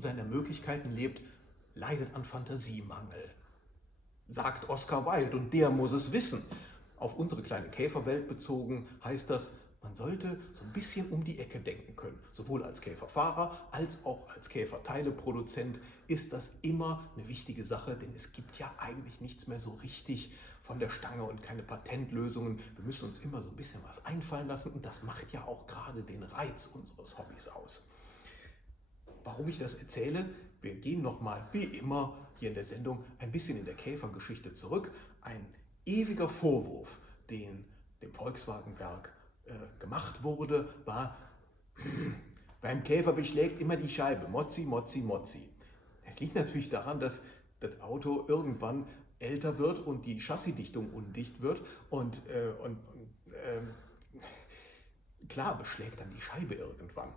seiner Möglichkeiten lebt, leidet an Fantasiemangel, sagt Oscar Wilde, und der muss es wissen. Auf unsere kleine Käferwelt bezogen heißt das, man sollte so ein bisschen um die Ecke denken können. Sowohl als Käferfahrer als auch als Käferteileproduzent ist das immer eine wichtige Sache, denn es gibt ja eigentlich nichts mehr so richtig von der Stange und keine Patentlösungen. Wir müssen uns immer so ein bisschen was einfallen lassen, und das macht ja auch gerade den Reiz unseres Hobbys aus. Warum ich das erzähle? Wir gehen nochmal, wie immer hier in der Sendung, ein bisschen in der Käfergeschichte zurück. Ein ewiger Vorwurf, den dem Volkswagen-Werk gemacht wurde, war, beim Käfer beschlägt immer die Scheibe, Mozzi, Mozzi, Mozzi. Es liegt natürlich daran, dass das Auto irgendwann älter wird und die Chassisdichtung undicht wird und klar beschlägt dann die Scheibe irgendwann.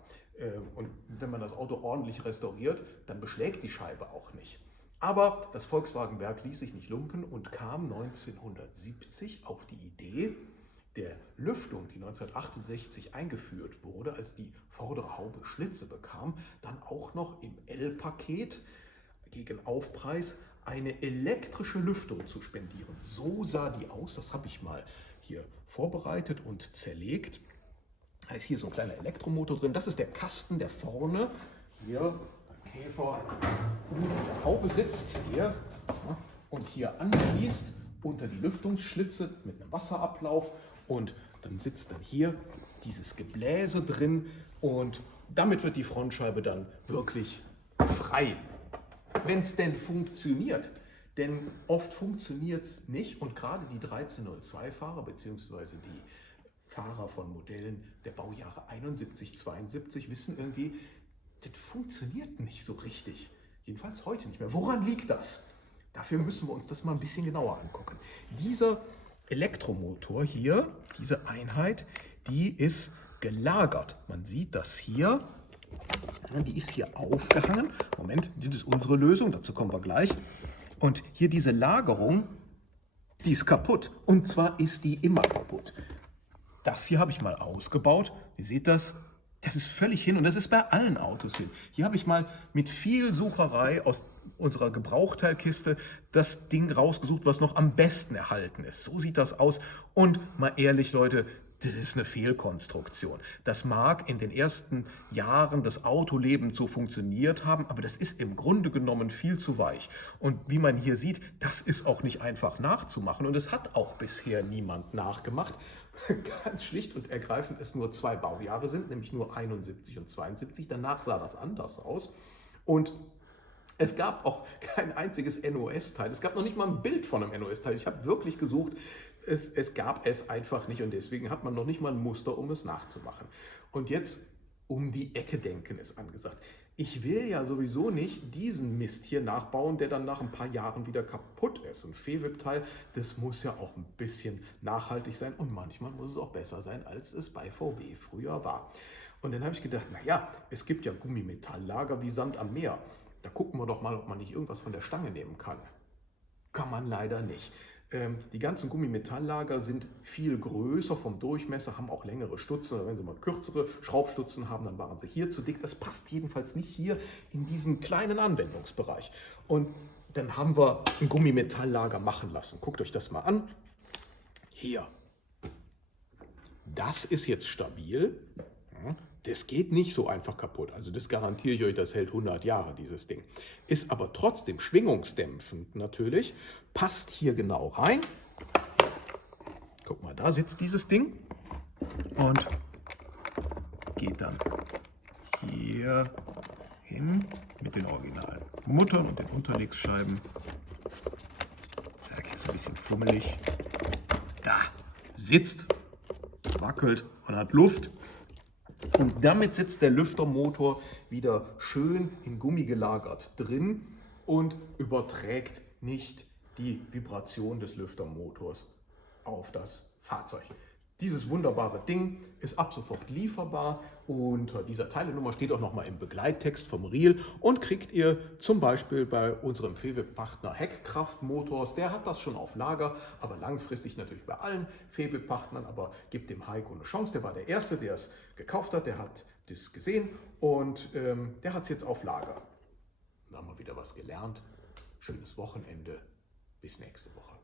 Und wenn man das Auto ordentlich restauriert, dann beschlägt die Scheibe auch nicht. Aber das Volkswagen-Werk ließ sich nicht lumpen und kam 1970 auf die Idee der Lüftung, die 1968 eingeführt wurde, als die vordere Haube Schlitze bekam, dann auch noch im L-Paket gegen Aufpreis eine elektrische Lüftung zu spendieren. So sah die aus, das habe ich mal hier vorbereitet und zerlegt. Da ist hier so ein kleiner Elektromotor drin. Das ist der Kasten, der vorne hier beim Käfer unter der Haube sitzt hier, und hier anschließt unter die Lüftungsschlitze mit einem Wasserablauf. Und dann sitzt dann hier dieses Gebläse drin, und damit wird die Frontscheibe dann wirklich frei. Wenn es denn funktioniert. Denn oft funktioniert es nicht, und gerade die 1302-Fahrer bzw. die Fahrer von Modellen der Baujahre 71, 72 wissen irgendwie, das funktioniert nicht so richtig. Jedenfalls heute nicht mehr. Woran liegt das? Dafür müssen wir uns das mal ein bisschen genauer angucken. Dieser Elektromotor hier, diese Einheit, die ist gelagert. Man sieht das hier. Die ist hier aufgehangen. Moment, das ist unsere Lösung, dazu kommen wir gleich. Und hier diese Lagerung, die ist kaputt. Und zwar ist die immer kaputt. Das hier habe ich mal ausgebaut. Ihr seht das, das ist völlig hin, und das ist bei allen Autos hin. Hier habe ich mal mit viel Sucherei aus unserer Gebrauchteilkiste das Ding rausgesucht, was noch am besten erhalten ist. So sieht das aus. Und mal ehrlich, Leute, das ist eine Fehlkonstruktion. Das mag in den ersten Jahren des Autolebens so funktioniert haben, aber das ist im Grunde genommen viel zu weich. Und wie man hier sieht, das ist auch nicht einfach nachzumachen, und es hat auch bisher niemand nachgemacht. Ganz schlicht und ergreifend es nur 2 Baujahre sind, nämlich nur 71 und 72. Danach sah das anders aus. Und es gab auch kein einziges NOS-Teil. Es gab noch nicht mal ein Bild von einem NOS-Teil. Ich habe wirklich gesucht. Es gab es einfach nicht, und deswegen hat man noch nicht mal ein Muster, um es nachzumachen. Und jetzt um die Ecke denken ist angesagt. Ich will ja sowieso nicht diesen Mist hier nachbauen, der dann nach ein paar Jahren wieder kaputt ist. Ein Fewip-Teil, das muss ja auch ein bisschen nachhaltig sein, und manchmal muss es auch besser sein, als es bei VW früher war. Und dann habe ich gedacht, naja, es gibt ja Gummimetalllager wie Sand am Meer. Da gucken wir doch mal, ob man nicht irgendwas von der Stange nehmen kann. Kann man leider nicht. Die ganzen Gummimetalllager sind viel größer vom Durchmesser, haben auch längere Stutzen. Oder wenn sie mal kürzere Schraubstutzen haben, dann waren sie hier zu dick. Das passt jedenfalls nicht hier in diesen kleinen Anwendungsbereich. Und dann haben wir ein Gummimetalllager machen lassen. Guckt euch das mal an. Hier. Das ist jetzt stabil. Das geht nicht so einfach kaputt. Also das garantiere ich euch, das hält 100 Jahre, dieses Ding. Ist aber trotzdem schwingungsdämpfend natürlich. Passt hier genau rein. Guck mal, da sitzt dieses Ding. Und geht dann hier hin mit den originalen Muttern und den Unterlegscheiben. Zack, so ein bisschen fummelig. Da sitzt, wackelt und hat Luft. Und damit sitzt der Lüftermotor wieder schön in Gummi gelagert drin und überträgt nicht die Vibration des Lüftermotors auf das Fahrzeug. Dieses wunderbare Ding ist ab sofort lieferbar. Unter dieser Teilenummer steht auch nochmal im Begleittext vom Reel, und kriegt ihr zum Beispiel bei unserem Fewip-Partner Heckkraft Motors. Der hat das schon auf Lager, aber langfristig natürlich bei allen Fewip-Partnern. Aber gibt dem Heiko eine Chance. Der war der Erste, der es gekauft hat. Der hat das gesehen, und der hat es jetzt auf Lager. Da haben wir wieder was gelernt. Schönes Wochenende. Bis nächste Woche.